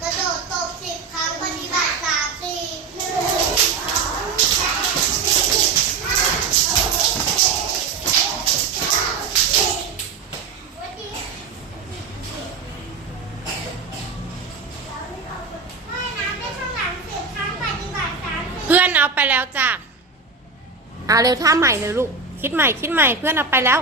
กระโดดตบสิบครั้งปฏิบัติสามสี่ห้าหกเจ็ดแปดเก้าสิบเพื่อนเอาไปแล้วจ้ะเอาเร็วท่าใหม่เลยลูก คิดใหม่คิดใหม่เพื่อนเอาไปแล้ว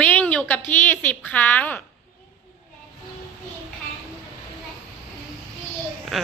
วิ่งอยู่กับที่สิบครั้งอะ